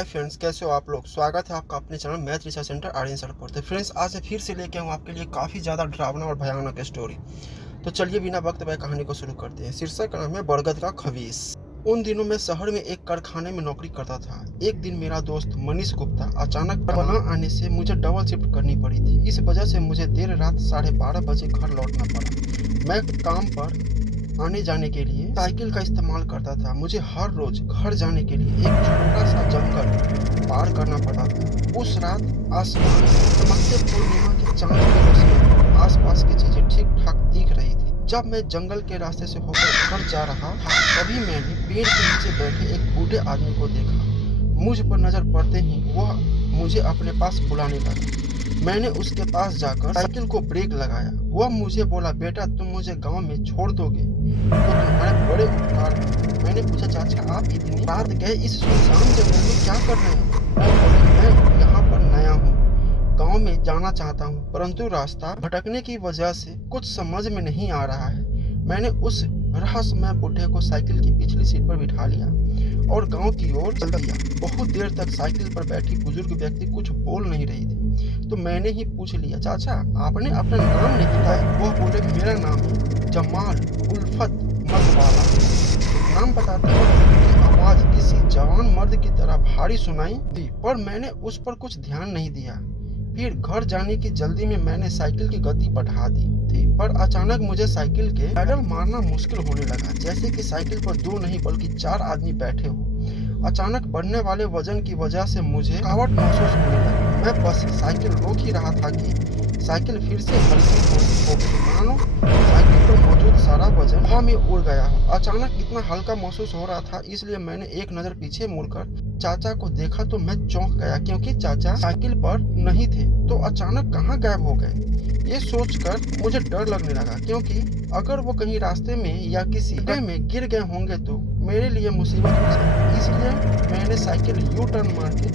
Hi friends, कैसे हो आप लोग। स्वागत है आपका अपने channel math research centre Aryan sir पर। तो फ्रेंड्स, आज मैं फिर से लेके आऊँ आपके लिए काफ़ी ज़्यादा डरावना और भयानक स्टोरी। तो चलिए बिना वक्त व्यय कहानी को शुरू करते हैं। शीर्षक का नाम है बरगद का खबीस। उन दिनों मैं शहर में एक कारखाने में नौकरी करता था। एक दिन मेरा दोस्त मनीष गुप्ता अचानक न आने से मुझे डबल शिफ्ट करनी पड़ी थी। इस वजह से मुझे देर रात 12:30 बजे घर लौटना पड़ा। मैं काम पर आने जाने के लिए साइकिल का इस्तेमाल करता था। मुझे हर रोज घर जाने के लिए एक छोटा सा जंगल पार करना पड़ा था। उस रात आसमान में चमकते पूर्णिमा के चांद की रोशनी, आसपास की चीजें ठीक ठाक दिख रही थी। जब मैं जंगल के रास्ते से होकर घर जा रहा था, तभी मैंने पेड़ के नीचे बैठे एक बूढ़े आदमी को देखा। मुझ पर नजर पड़ते ही वह मुझे अपने पास बुलाने लगा। मैंने उसके पास जाकर साइकिल को ब्रेक लगाया। वह मुझे बोला, बेटा तुम मुझे गांव में छोड़ दोगे तो तुम्हारे बड़े उपकार होंगे। मैंने पूछा, चाचा आप इतनी रात गए इस सुनसान जंगल में क्या कर रहे हो? वो बोले, मैं यहाँ पर नया हूँ, गांव में जाना चाहता हूँ, परंतु रास्ता भटकने की वजह से कुछ समझ में नहीं आ रहा है। मैंने उस रहस्यमय बूढ़े को साइकिल की पिछली सीट पर बिठा लिया और गांव की ओर चल दिया। बहुत देर तक साइकिल पर बैठी बुजुर्ग व्यक्ति कुछ बोल नहीं रही थी। तो मैंने ही पूछ लिया, चाचा आपने अपना नाम नहीं बताया? वह बोले, मेरा नाम है जमाल उल्फत मतवाला। नाम बताते वक्त उनकी आवाज किसी जवान मर्द की तरह भारी सुनाई दी, पर मैंने उस पर कुछ ध्यान नहीं दिया। फिर घर जाने की जल्दी में मैंने साइकिल की गति बढ़ा दी थी, पर अचानक मुझे साइकिल के पैडल मारना मुश्किल होने लगा, जैसे कि साइकिल पर 2 नहीं बल्कि 4 आदमी बैठे हो। अचानक बढ़ने वाले वजन की वजह से मुझे थकावट महसूस होने लगी। मैं बस साइकिल रोक ही रहा था कि साइकिल फिर से हल्की हो गई, मानो साइकिल पर मौजूद सारा वजन हवा में उड़ गया हो। अचानक इतना हल्का महसूस हो रहा था, इसलिए मैंने एक नजर पीछे मुड़कर चाचा को देखा तो मैं चौंक गया, क्योंकि चाचा साइकिल पर नहीं थे तो अचानक कहाँ गायब हो गए। ये सोचकर मुझे डर लगने लगा, क्योंकि अगर वो कहीं रास्ते में या किसी गड्ढे में गिर गए होंगे तो मेरे लिए मुसीबत हो जाए। इसलिए मैंने साइकिल यू टर्न मार के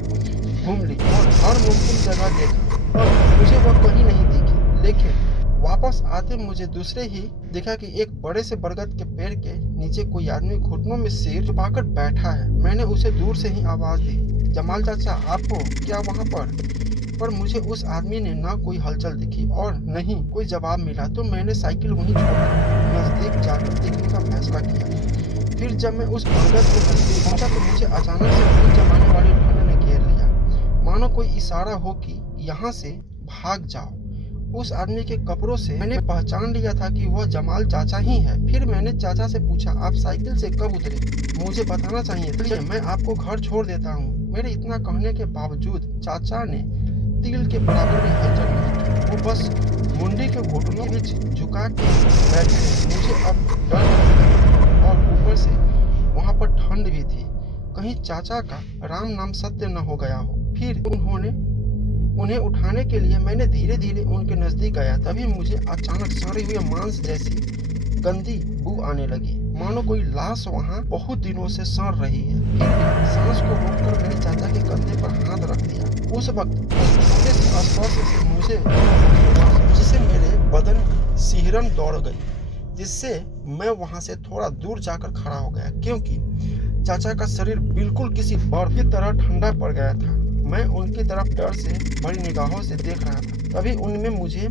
घूम ली और हर मुमकिन जगह देखा, पर मुझे वह कहीं नहीं दिखी। लेकिन वापस आते मुझे दूसरे ही देखा कि एक बड़े से बरगद के पेड़ के नीचे कोई आदमी घुटनों में सिर छुपाकर बैठा है। मैंने उसे दूर से ही आवाज दी, जमाल चाचा आप हो क्या वहाँ पर मुझे उस आदमी ने ना कोई हलचल दिखी और नहीं कोई जवाब मिला। तो मैंने साइकिल वहीं छोड़कर नजदीक जाकर देखने का फैसला किया। फिर जब मैं उस बरगद के नजदीक पहुंचा तो मुझे अचानक से खून जमाने वाली ठंड ने घेर लिया, मानो कोई इशारा हो कि यहाँ से भाग जाओ। उस आदमी के कपड़ों से मैंने पहचान लिया था कि वह जमाल चाचा ही है। फिर मैंने चाचा से पूछा, आप साइकिल से कब उतरे? मुझे बताना चाहिए, चलिए मैं आपको घर छोड़ देता हूँ। मेरे इतना कहने के बावजूद चाचा ने तिल के बराबर भी हलचल नहीं की। वो बस मुंडी के घुटनों के बीच झुका के बैठे रहे। मुझे अब डर लगने लगा और ऊपर से वहाँ पर ठंड भी थी, कहीं चाचा का राम नाम सत्य न हो गया हो। फिर उन्हें उठाने के लिए मैंने धीरे धीरे उनके नजदीक गया। तभी मुझे अचानक सड़े हुए मांस जैसी गंदी बू आने लगी, मानो कोई लाश वहाँ बहुत दिनों से सड़ रही है। फिर भी सांस को रोककर मैंने चाचा के कंधे पर हाथ रख दिया। उस वक्त उस छोटे से स्पर्श से मुझे जिससे मेरे बदन में सिहरन दौड़ गई, जिससे मैं वहां से थोड़ा दूर जाकर खड़ा हो गया, क्योंकि चाचा का शरीर बिल्कुल किसी बर्फ की तरह ठंडा पड़ गया था। मैं उनकी तरफ डर से भरी निगाहों से देख रहा था। तभी उनमें मुझे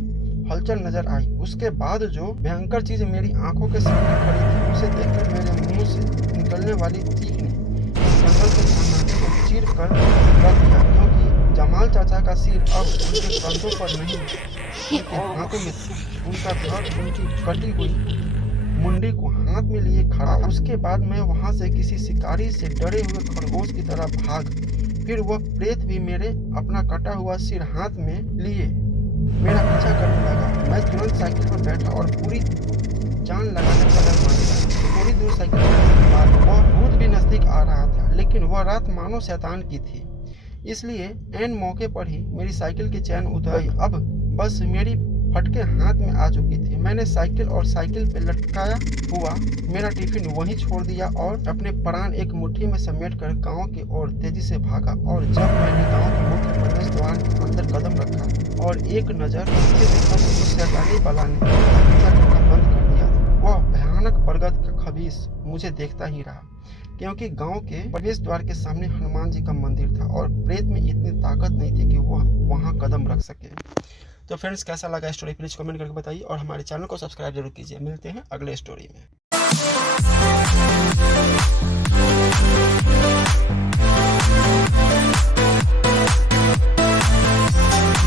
हलचल नजर आई। उसके बाद जो भयंकर चीज मेरी आंखों के सामने खड़ी थी, उसे देखकर मेरे मुंह से निकलने वाली चीख ने जंगल के सन्नाटे को चीर कर रख दिया, क्योंकि जमाल चाचा का सिर अब उनके कंधों पर नहीं उनके हाथों में था। उनका घर उनकी कटी हुई मुंडी को हाथ में लिए खड़ा था। उसके बाद मैं वहां से किसी शिकारी से डरे हुए खरगोश की तरह भाग, फिर वह प्रेत भी मेरे अपना कटा हुआ सिर हाथ में लिए मेरा पीछा करने लगा। मैं तुरंत साइकिल पर बैठा और पूरी जान लगाकर पैदल मारने लगा। थोड़ी दूर साइकिल चलाने के बाद वह भूत भी नजदीक आ रहा था, लेकिन वह रात मानो शैतान की थी, इसलिए ऐन मौके पर ही मेरी साइकिल की चैन उतर गई। अब बस मेरी फटके हाथ में आ चुकी थी। मैंने साइकिल और साइकिल पे लटकाया हुआ मेरा टिफिन वहीं छोड़ दिया और अपने प्राण एक मुट्ठी में समेट कर गांव की ओर तेजी से भागा। और जब मैंने गांव के मुख्य प्रवेश द्वार के अंदर कदम रखा और एक नजर पीछे देखा तो उस शैतानी बला ने पीछा करना बंद कर दिया। वह भयानक बरगद का बीस मुझे देखता ही रहा, क्योंकि गांव के प्रवेश द्वार के सामने हनुमान जी का मंदिर था और प्रेत में इतनी ताकत नहीं थी कि वह वहां कदम रख सके। तो फ्रेंड्स, कैसा लगा स्टोरी प्लीज कमेंट करके बताइए और हमारे चैनल को सब्सक्राइब जरूर कीजिए। मिलते हैं अगले स्टोरी में।